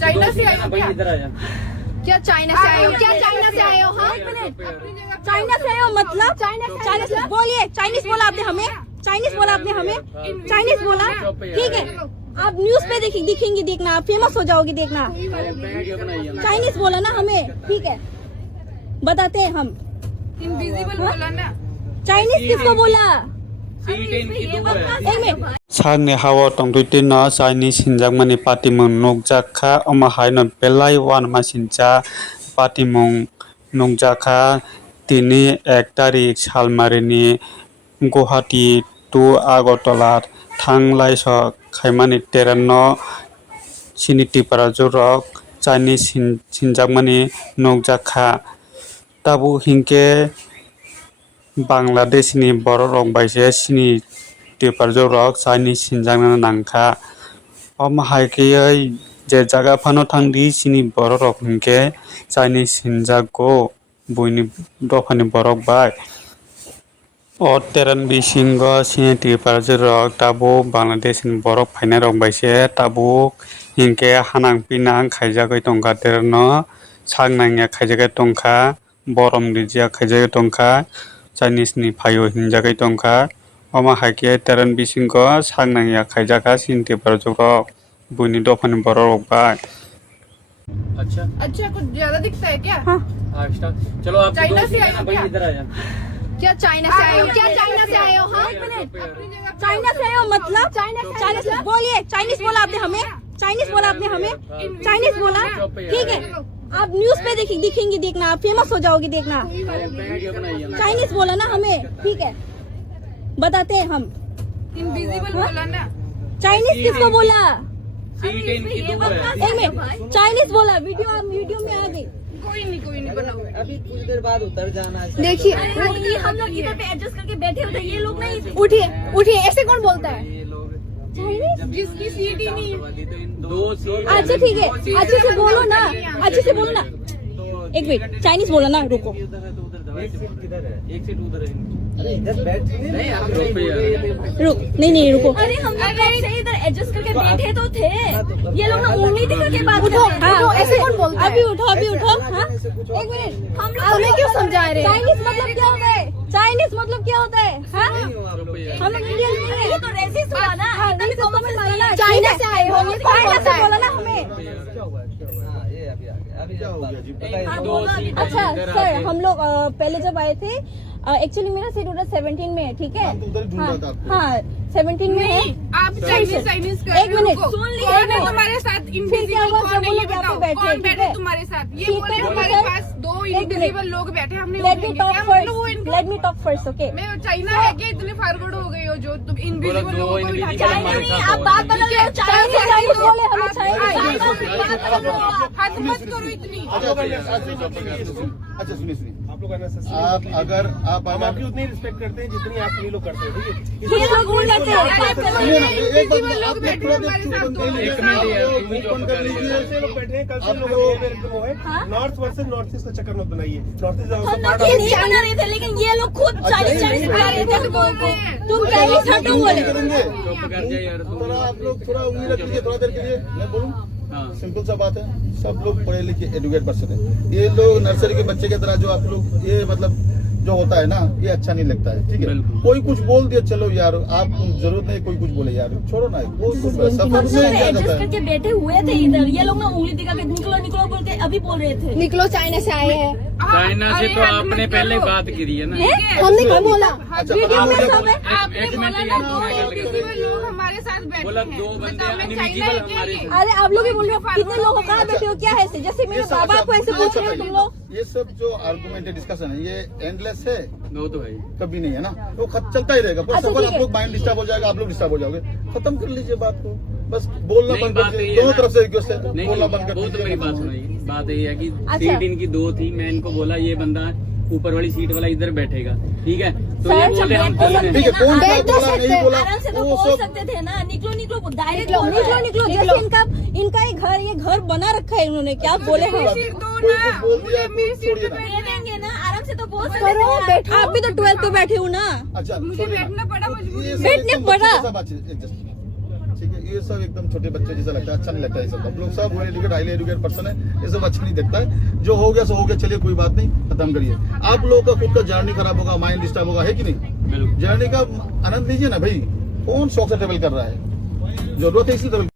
China से आए हो क्या? इधर आ जा। क्या चाइना से आए हो? क्या चाइना से आए हो? हाँ, चाइना से हो मतलब चाइना से बोलिए। चाइनीज बोला आपने हमें, चाइनीज बोला आपने हमें, चाइनीज बोला, ठीक है। आप न्यूज पे दिखेंगे, देखना आप फेमस हो जाओगे, देखना। चाइनीज बोला ना हमें, ठीक है, बताते हैं हम। इनविजिबल बोला ना। चाइनीज किसको बोला? Sagni hawa tongtuiti no Chinese hinjakmani patimung nukjakha omahai no belai wan masincha patimung nukjakha tini 1 tarik salmarini Guwahati to Agartala thanglai so khaimani train no sini tipara jorok Chinese hinjakmani nukjakha tabu hingke Bangladesh ni borok rok baise sini tipar jorok Chinese hinjakna nangkha omahai kei je jaga phano thangdi sini borok rok hingke Chinese hinjago buini dofani borok bai o train bisingo sini tipar jorok tabo Bangladesh ni borok phainai rok baise tabo hingke hanang pinang khaijagoi tongkha train no sagnangya khaijagai tongkha borom rijak khaijagai tongkha Chinese ni phaio hinjagai tongkha omahai ke train bisingo sagnangya khaijaka sini tipar jorok buini dofani borok rok bai अच्छा कुछ ज्यादा दिखता है क्या? हाँ start चलो आप China से आए हो क्या? इधर आ जा। क्या चाइना से आए हो? क्या चाइना से आए हो? हाँ, चाइना से हो मतलब चाइना से बोलिए। चाइनीज बोला आपने हमें, चाइनीज बोला आपने हमें, चाइनीज बोला, ठीक है। आप न्यूज पे दिखेंगे, देखना आप फेमस हो जाओगे, देखना। चाइनीज बोला ना हमें, ठीक है, बताते हैं हम। इनविजिबल बोला ना। चाइनीज किसको बोला? C10 चाइनीज बोला, वीडियो में आ गई। कोई नहीं बनाओ। अभी कुछ देर बाद उतर जाना है। देखिए हम लोग इधर पे एडजस्ट करके बैठे होते, ये लोग नहीं। उठिए ऐसे कौन बोलता है? ये लोग चाइनीज जिसकी सीट ही नहीं है। दो सीट अच्छा ठीक है, अच्छे से बोलो ना, अच्छे से बोलो ना। एक मिनट, चाइनीज बोला ना, रुको। एक सीट उधर है। अरे इधर बैठ नहीं रुक, नहीं रुको। अरे हम लोग से इधर एडजस्ट करके बैठे तो थे, ये लोग ना उंगली दिखा के बात उठो, कर रहे हैं। हाँ, ऐसे कौन बोलता है? अभी उठो, हाँ, एक मिनट। हम हमें क्यों समझा रहे हैं? चाइनीज मतलब क्या होता है? चाइनीज मतलब क्या होता है? हाँ, हम लोग इंडियन नहीं है। ये तो रेसिस्ट हुआ ना। हाँ, नहीं समझ में आया ना। चाइना से आए हो, ये कौन चाइना बोलता से है? बोला ना हमें। अच्छा सर, हम लोग पहले जब आए थे, एक्चुअली मेरा सीट उधर 17 में है, ठीक है। हाँ 17 में है। आप चाइनीज कर एक मिनट, सुन एक लिया मिनट। तुम्हारे साथ फिर क्या इनविजिबल हुआ? कौन सब है ये लोग यहाँ पे बताओ। बैठे, कौन ठीक बैठे है? तुम्हारे साथ? ये ठीक बोले है, हमारे सर। पास 2 एक मिनट। इनविजिबल लोग बैठे, हमने let me talk first. First, okay. मैं चाइना है क्या? इतने फॉरवर्ड हो गए हो जो तुम इनविजिबल दो लोगों को invisible बिठा के चाइना हमारे नहीं, साथ आप बात बदल रहे हो। चाइनीज बोले हमें, हद मत करो इतनी। अच्छा सुनिए, आप अगर आप आपकी उतनी रिस्पेक्ट करते हैं जितनी आप ये लोग करते हैं, ठीक है? ये लोग बोल रहे थे। इनविजिबल लोग बैठे हमारे साथ दो लोग। एक मिनट ऐसे लोग बैठे हैं, कल से लोग वो है नॉर्थ वर्सेस नॉर्थ ईस्ट का चक्कर मत बनाइए। नॉर्थ ईस्ट हम लोग नहीं बना रहे थे, लेकिन ये लोग खुद चाइनीज बना रहे थे लोगों को। तुम चाइनीज हटो बोले। करेंगे। चुप कर जा यार तू। थोड़ा आप लोग थोड़ा उम्मीद रखिए, थोड़ा देर के लिए मैं बोलूँ। हाँ। सिंपल सा बात है, सब लोग पढ़े लिखे एडुकेट पर्सन है। ये लोग नर्सरी के बच्चे की तरह जो आप लोग ये मतलब जो होता है ना, ये अच्छा नहीं लगता है, ठीक है। बिल्कुल। कोई कुछ बोल दिया, चलो यार, आप जरूरत नहीं कोई कुछ बोले यार, छोड़ो ना। वो सफर हम में लोग क्या एडजस्ट जाता है। करके बैठे हुए थे इधर, ये लोग ना उंगली दिखा के निकलो बोल के अभी बोल रहे थे। निकलो, चाइना से आए हैं। चाइना से तो आपने पहले बात करी है ना। हमने क्या बोला? अच्छा, वीडियो में आप सब है। आपने एक बोला मिनट ना यार, तुम्हारे दो गल कर इनविजिबल लोग हमारे साथ बैठे बोला हैं। दो बंदे बताओ, मैं अनविजिबल चाइना है क्या हमारे ये? अरे आप लोग ही बोल रहे हो, कितने लोग कहाँ बैठे हो, क्या है? जैसे मेरे बाबा को ऐसे पूछ रहे हो तुम लोग। ये सब जो आर्गुमेंट है, डिस्कशन है, ये एंडलेस है, वो तो है। कभी नहीं है ना। वो चलता ही रहेगा। बस अच्छा, सफर ठीक आप है। लोग माइंड डिस्टर्ब हो जाएगा, आप लोग डिस्टर्ब हो जाओगे। खत्म कर लीजिए बात को, बस बोलना नहीं, बंद कर बात दीजिए। ये है दोनों ना। तरफ से रिक्वेस्ट है, नहीं बोलना बंद कर वो तो मेरी बात सुनाइए। बात यही है कि अच्छा। सीट इनकी 2 थी, मैं इनको बोला ये बंदा ऊपर वाली सीट वाला इधर बैठेगा, ठीक है। तो ये सर, बोले हम सब तीन हैं। ठीक है, कौन क्या बैठ तो बोला सकते नहीं हैं, बोला आराम से तो वो बोल सब सकते थे ना, निकलो डायरेक्ट निकलो। जैसे इनका ये घर बना रखा है इन्होंने, क्या बोले हैं? सीट दो कोई ना, कुछ बोल दिया मुझे मेरी तो सीट छोड़िए पे ना। दे देंगे ना, आराम से तो बोल सकते करो, थे। बैठो। आप भी तो 12th पे बैठे हो ना। अच्छा मुझे छोड़िए ना। बैठना पड़ा मजबूरी ये में। सब बैठने एकदम पड़ा। बच्चों जैसा बात है, adjust। ठीक है, ये सब एकदम छोटे बच्चे जैसा लगता है, अच्छा नहीं लगता है ये सब। हम लोग सब well educated highly educated person है, ये सब अच्छा नहीं दिखता है। जो हो गया सो हो गया, चलिए कोई बात नहीं, खत्म करिए। आप लोगों का खुद का जर्नी खराब होगा, माइंड डिस्टर्ब होगा, है कि नहीं? जर्नी का आनंद लीजिए ना भाई, कौन शौक से ट्रेवल कर रहा है, जरूरत है इसी ट्रेवल